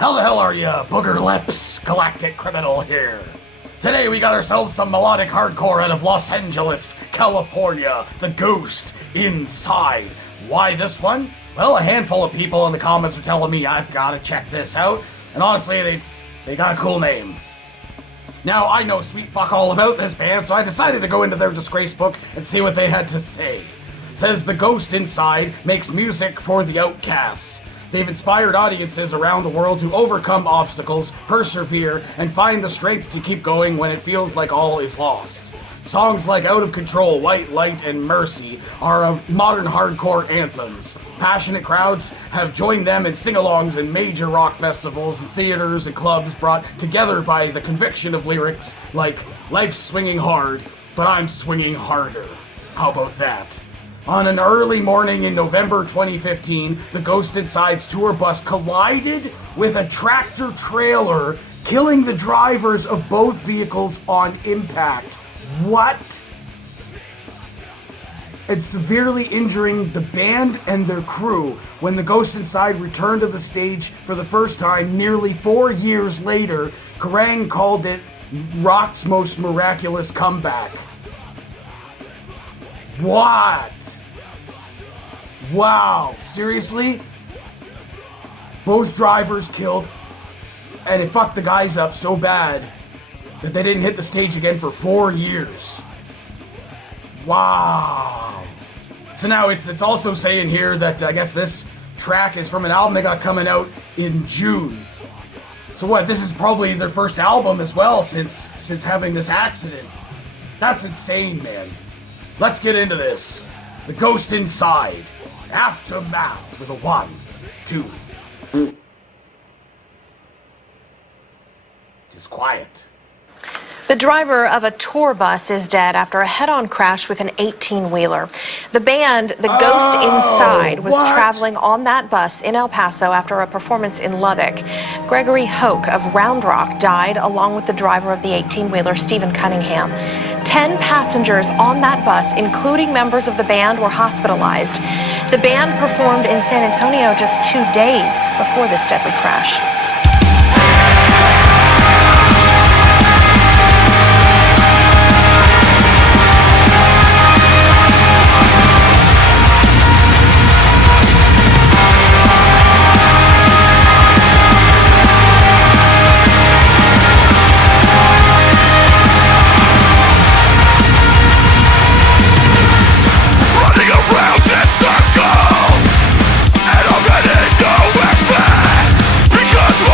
How the hell are ya, booger lips, galactic criminal here? Today we got ourselves some melodic hardcore out of Los Angeles, California, The Ghost Inside. Why this one? Well, a handful of people in the comments are telling me I've gotta check this out, and honestly, they got a cool name. Now, I know sweet fuck all about this band, so I decided to go into their disgrace book and see what they had to say. It says The Ghost Inside makes music for the outcasts. They've inspired audiences around the world to overcome obstacles, persevere, and find the strength to keep going when it feels like all is lost. Songs like Out of Control, White Light, and Mercy are modern hardcore anthems. Passionate crowds have joined them in sing-alongs in major rock festivals and theaters and clubs brought together by the conviction of lyrics like, "Life's swinging hard, but I'm swinging harder." How about that? On an early morning in November 2015, the Ghost Inside's tour bus collided with a tractor trailer, killing the drivers of both vehicles on impact. What? And severely injuring the band and their crew. When the Ghost Inside returned to the stage for the first time nearly 4 years later, Kerrang called it rock's most miraculous comeback. What? Wow, seriously? Both drivers killed, and it fucked the guys up so bad that they didn't hit the stage again for 4 years. Wow. So now it's also saying here that I guess this track is from an album they got coming out in June. So what, this is probably their first album as well since having this accident. That's insane, man. Let's get into this. The Ghost Inside. Aftermath with a 1, 2. Just quiet. The driver of a tour bus is dead after a head-on crash with an 18-wheeler. The band, The Ghost Inside, was traveling on that bus in El Paso after a performance in Lubbock. Gregory Hoke of Round Rock died along with the driver of the 18-wheeler, Stephen Cunningham. 10 passengers on that bus, including members of the band, were hospitalized. The band performed in San Antonio just 2 days before this deadly crash. Because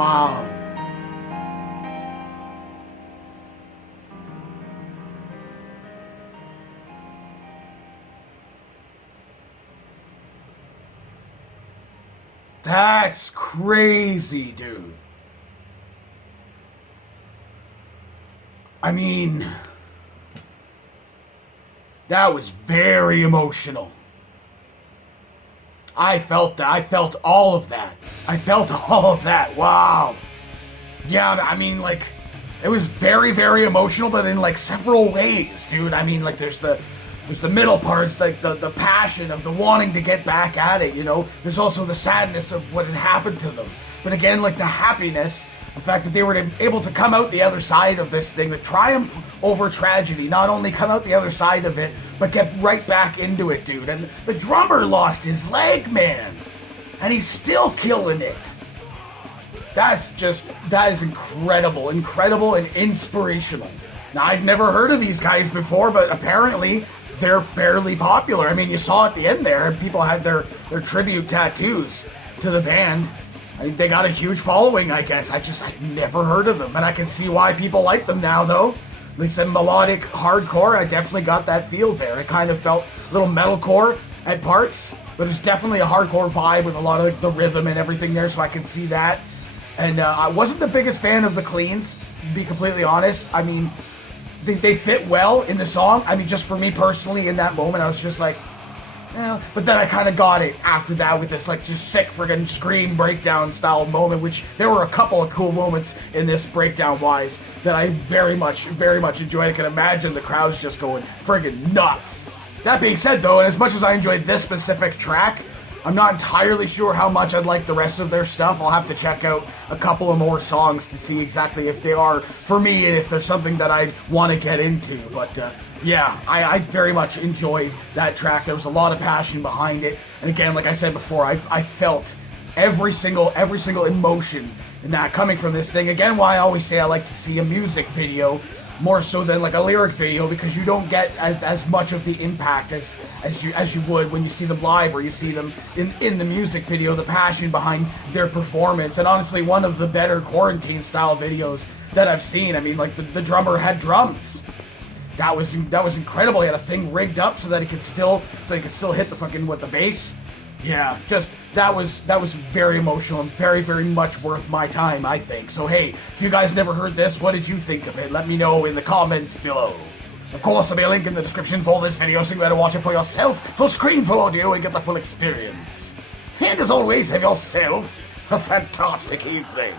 Wow. That's crazy, dude. I mean, that was very emotional. I felt that. I felt all of that. I felt all of that. Wow. Yeah, I mean, like, it was very, very emotional, but in, like, several ways, dude. I mean, like, there's the middle parts, like, the passion of the wanting to get back at it, you know? There's also the sadness of what had happened to them. But again, like, the happiness, the fact that they were able to come out the other side of this thing, the triumph over tragedy, not only come out the other side of it, but get right back into it, dude. And the drummer lost his leg, man. And he's still killing it. That is incredible. Incredible and inspirational. Now, I've never heard of these guys before, but apparently they're fairly popular. I mean, you saw at the end there, people had their tribute tattoos to the band. I think they got a huge following, I guess. I've never heard of them, but I can see why people like them now, though. They said melodic hardcore. I definitely got that feel there. It kind of felt a little metalcore at parts, but it's definitely a hardcore vibe with a lot of like, the rhythm and everything there, so I can see that. And I wasn't the biggest fan of the cleans, to be completely honest. I mean, they fit well in the song. I mean, just for me personally, in that moment, I was just like, yeah. But then I kind of got it after that with this like just sick friggin' scream breakdown style moment, which there were a couple of cool moments in this breakdown wise that I very much enjoyed. I can imagine the crowd's just going friggin' nuts. That being said though, and as much as I enjoyed this specific track, I'm not entirely sure how much I'd like the rest of their stuff. I'll have to check out a couple of more songs to see exactly if they are for me and if there's something that I want to get into. But yeah, I very much enjoyed that track. There was a lot of passion behind it. And again, like I said before, I felt every single emotion in that coming from this thing. Again, why I always say I like to see a music video more so than like a lyric video, because you don't get as much of the impact as you would when you see them live or you see them in the music video, the passion behind their performance. And honestly, one of the better quarantine style videos that I've seen. I mean, like the drummer had drums. That was incredible. He had a thing rigged up so that he could still hit the fucking the bass. Yeah, just that was very emotional and very, very much worth my time, I think. So hey, if you guys never heard this, what did you think of it? Let me know in the comments below. Of course, there'll be a link in the description for this video, so you better watch it for yourself, full screen, full audio, and get the full experience. And as always, have yourself a fantastic evening.